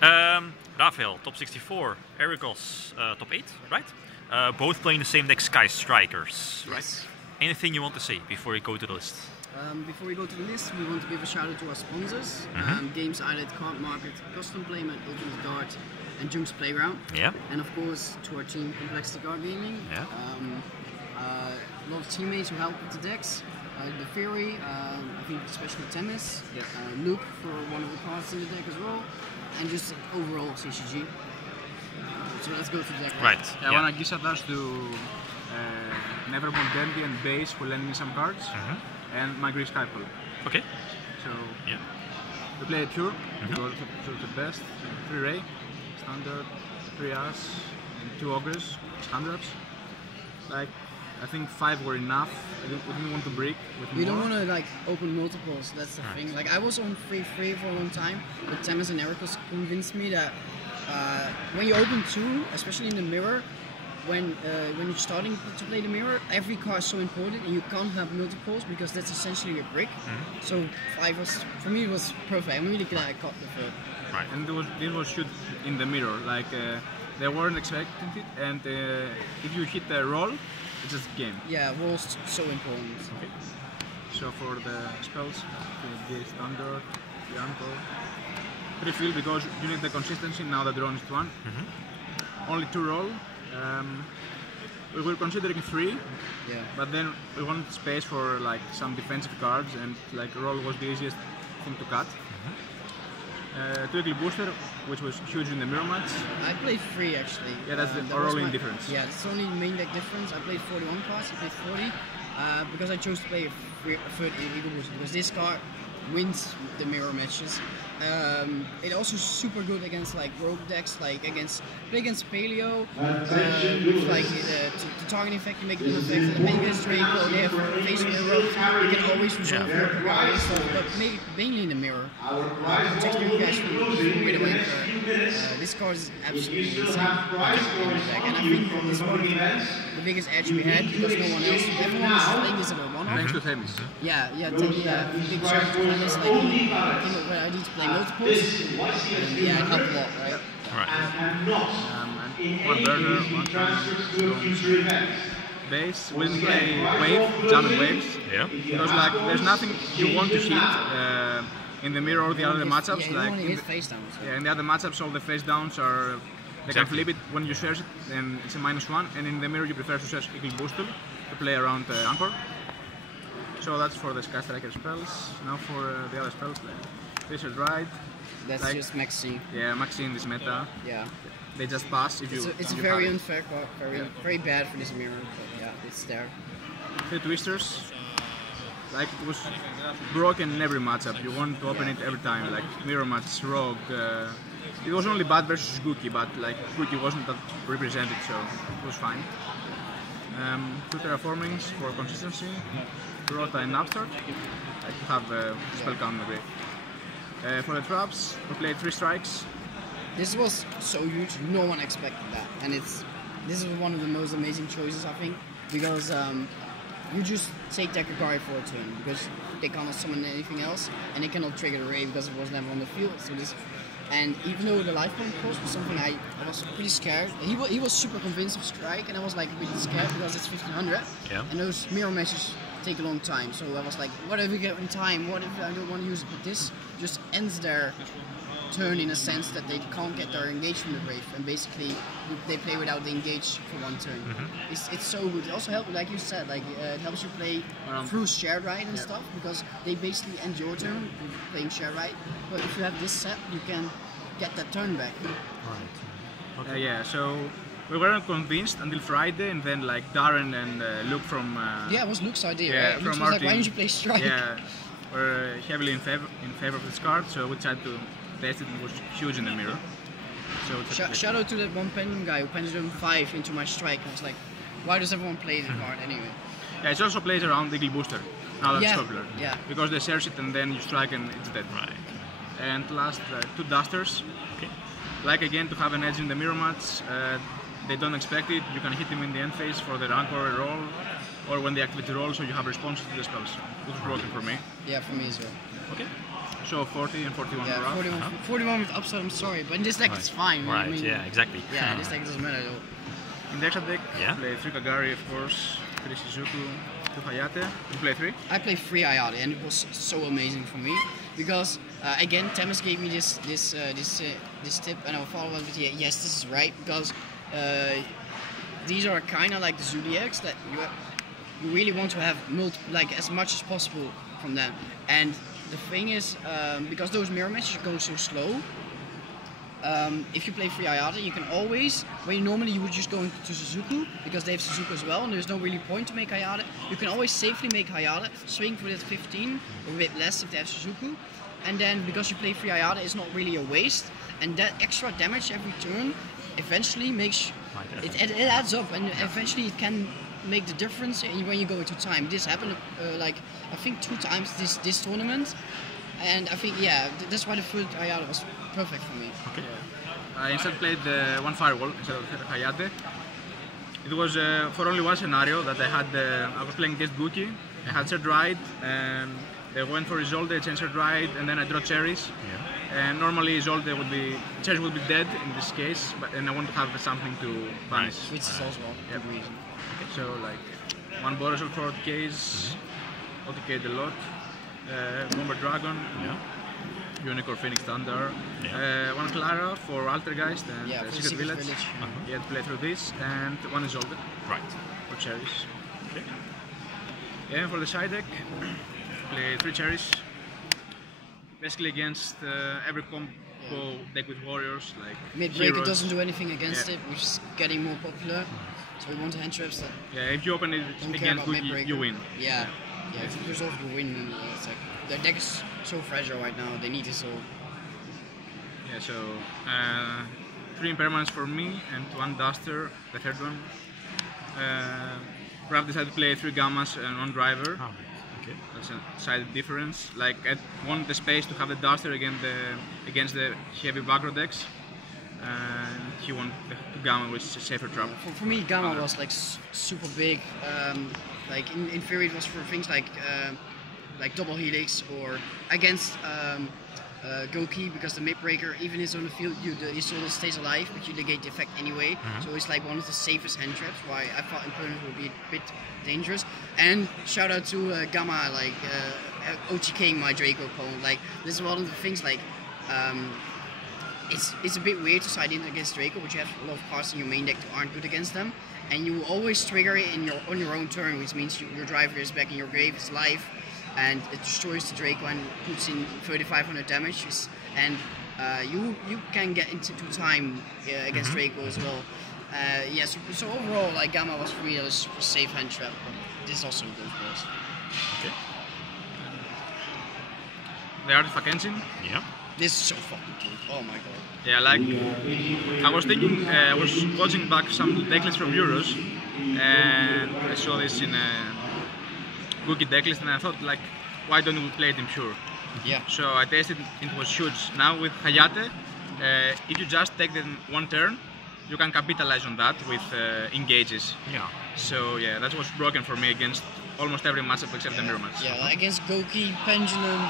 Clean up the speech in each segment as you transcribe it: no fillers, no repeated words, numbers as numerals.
Raphael, top 64. Erikos, top 8, right? Both playing the same deck, Sky Strikers, right? Yes. Anything you want to say before we go to the list? Before we go to the list, we want to give a shout out to our sponsors. Games Island, Card Market, Custom Playmat, Ultimate Guard, and Junk's Playground. Yeah. And of course to our team, Complexity Card Gaming. Yeah. A lot of teammates who help with the decks. The Fury, I think especially Temis. Yes. Luke for one of the cards in the deck as well. And just overall CCG. So let's go to the deck. Right. I want to give shout outs to Neverborn Dendy and Base who lent me some cards. And my Greece Skypal. Okay. So Yeah. we play it pure because it was the best. 3 Ray, standard, 3 Ass, and 2 Ogres, standards. Like I think 5 were enough. We didn't want to break with We more. don't want to like open multiples. That's the thing. Like I was on 3-3 for a long time, but Temis and Erikos convinced me that when you open 2, especially in the mirror, when you're starting to play the mirror, every card is so important, and you can't have multiples because that's essentially a brick. So 5 was, for me, it was perfect. I'm really glad I caught the 3rd. Right. And this was shoot in the mirror. Like they weren't expecting it, and if you hit the roll, it's just game. Yeah, rolls so important. Okay. So for the spells, the standard, the anchor, refill because you need the consistency now that the drone is 1. Only 2 roll. We were considering 3, but then we wanted space for like some defensive cards, and like roll was the easiest thing to cut. Quickly booster, which was huge in the mirror match. I played 3 actually. Yeah, that's the rolling difference. Yeah, it's only main deck difference. I played 41 cards, I played 40, because I chose to play a 3rd Eagle Booster, because this card wins the mirror matches. It also super good against like rogue decks, like play against Paleo, with like the target effect, you make it perfect. Play against Draco, they have facing the rogue, you can always resolve your card and stuff, but mainly in the mirror. Protect you guys from rid away. This card is absolutely insane in the deck, and I think this is one of the biggest edge we had because no one else, everyone was playing this at a one-off. Thanks to Themis. Yeah, big shout out to Themis, like he came up where I need to play multiples, and yeah, it helped a lot, right? Right. One burner, one time, base. We didn't play wave, jamming waves. Yeah. Because like there's nothing you want to hit in the mirror or the other matchups. Yeah, you like want to hit face down. So. yeah, in the other matchups, all the face downs are they can flip it when you search it, and it's a -1. And in the mirror, you prefer to search Eagle Booster to play around Anchor. So that's for the Sky Striker spells. Now for the other spells, Wizard Ride. That's like, just Maxi. Yeah, Maxi in this meta. Yeah. They just pass if you. It's a very unfair card, very bad for this mirror, but yeah, it's there. 3 Twisters. Like it was broken in every matchup. You want to open it every time. Like mirror match, Rogue. It was only bad versus Gookie, but like Gookie wasn't that represented, so it was fine. 2 Terraformings for consistency. Rota and Upstart. I have spell count in the grave. For the traps, we played 3 strikes. This was so huge, no one expected that, and this is one of the most amazing choices I think, because you just take Dekagari for a turn because they cannot summon anything else, and they cannot trigger the Ray because it was never on the field. So this, and even though the life point cost was something I was pretty scared. He was super convinced of strike, and I was like really scared because it's 1500, and those mirror matches take a long time. So I was like, what if we get in time? What if I don't want to use it? But this just ends their turn in a sense that they can't get their engage from the Brave, and basically they play without the engage for 1 turn. It's so good. It also helps, like you said, like it helps you play through share right and stuff, because they basically end your turn with playing share right. But if you have this set, you can get that turn back. Right. Okay. Yeah, so we weren't convinced until Friday, and then like Darren and Luke from yeah, it was Luke's idea. yeah, right? from Luke our was like, team. why don't you play strike? Yeah, were heavily in favor of this card, so we tried to test it. It was huge in the mirror. So shout out to that one pendulum guy who pendulum 5 into my strike. I was like, why does everyone play this card anyway? Yeah, it also plays around Eagle Booster. Now that's popular. Yeah. Because they search it and then you strike and it's dead. Right. And last 2 Dusters. Okay. Like again, to have an edge in the mirror match. They don't expect it. You can hit them in the end phase for their anchor roll, or when they activate the roll, so you have response to the spells. It was working for me. Yeah, for me as well. Okay. So 40 and 41 Yeah, for Raph. 41, 41 with upside, I'm sorry, but in this deck it's fine. Right, I mean, yeah, exactly. Yeah, in this deck it doesn't matter at all. In the extra deck, Yeah. play 3 Kagari, of course, 3 Shizuku, 2 Hayate. You play 3? I played 3 Ayate and it was so amazing for me because again Thomas gave me this tip and I followed up with yes, this is right, because these are kind of like the zodiacs that you really want to have like as much as possible from them. And the thing is, because those mirror matches go so slow, if you play 3 Ayate, you can always, when normally you would just go into Suzuku, because they have Suzuku as well, and there's no really point to make Hayate, you can always safely make Hayate, swing for that 15, or a bit less if they have Suzuku, and then because you play 3 Ayate, it's not really a waste, and that extra damage every turn eventually makes, it adds up, and eventually it can make the difference when you go into time. This happened like, I think 2 times this tournament, and I think, yeah, that's why the third Hayate was perfect for me. Okay. I instead played the 1 Firewall instead of Hayate. It was for only one scenario that I had. I was playing against Guki. I had Third Ride, and they went for Isolde, changed Third Ride, and then I draw Cherries. Yeah. And normally Isolde would be, Cherries would be dead in this case, and I want to have something to banish. Which is also a good reason. So like 1 Borisol for OTKs, OTK a lot, Bomber Dragon, Unicorn Phoenix Thunder, 1 Clara for Altergeist and Yeah, for Secret Village. You had to play through this, and 1 Isolde Right. for Cherries. Okay. Yeah, and for the side deck, play 3 Cherries. Basically against every combo deck with warriors, like Mid-breaker heroes. doesn't do anything against it, which is getting more popular. So we want hand traps that Yeah, if you open it don't care against about Guki, mid-breaker. you win. Yeah, yeah. If you resolve, you win. And it's like their deck is so fragile right now. They need this all. Yeah, so 3 impermanents for me and 1 Duster, the third one. Raph decided to play 3 Gammas and 1 Driver. Oh, okay. That's a side difference. Like I want the space to have the Duster against the heavy backrow decks. And he wanted the Gamma, which is a safer trap. For me, Gamma was like super big. Like in theory, it was for things like double helix or against Goki, because the mid-breaker, even is on the field, you still stays alive, but you negate the effect anyway. So it's like one of the safest hand traps. Why I thought Impermanence would be a bit dangerous. And shout out to Gamma, like OTKing my Draco opponent. Like this is one of the things like. It's a bit weird to side in against Draco, but you have a lot of cards in your main deck that aren't good against them, and you will always trigger it on your own turn, which means your driver is back in your grave, it's live, and it destroys the Draco and puts in 3,500 damage, and you can get into time against Draco as well. Yeah, so overall, like Gamma was for me a super safe hand trap, but this is also good for us. Okay. The Artifact Engine. Yeah. This is so fucking cool. Oh my god. Yeah, like I was thinking, I was watching back some decklists from Euros, and I saw this in a Guki decklist, and I thought, like, why don't we play it in pure? Yeah. So I tested, it was huge. Now with Hayate, if you just take them 1 turn, you can capitalize on that with engages. Yeah. So yeah, that was broken for me against almost every matchup except the mirror match. Yeah, like against Goki, Pendulum,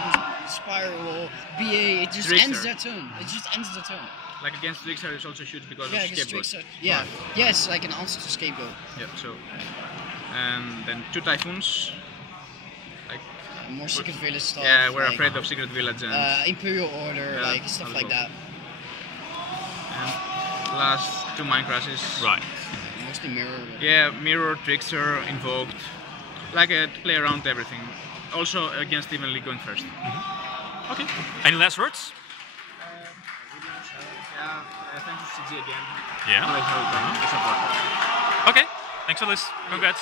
Spiral, BA, it just Trickster. ends their turn. It just ends the turn. Like against Trickster, it's also huge because Yeah, of against Scapegoat. Trickster. Yeah, yes, like an answer to Scapegoat. Yeah, so and then 2 Typhoons. Like More Secret Village stuff. yeah, we're like, afraid of Secret Village and Imperial Order, Yeah, like stuff like that. and last 2 Mind Crashes. Right. Mostly Mirror. Yeah, Mirror, Trickster, Invoked. Like to play around everything. Also against evenly going first. Okay. Any last words? Yeah, thanks to CG again. Yeah. For the support. Okay. Thanks for this. Congrats.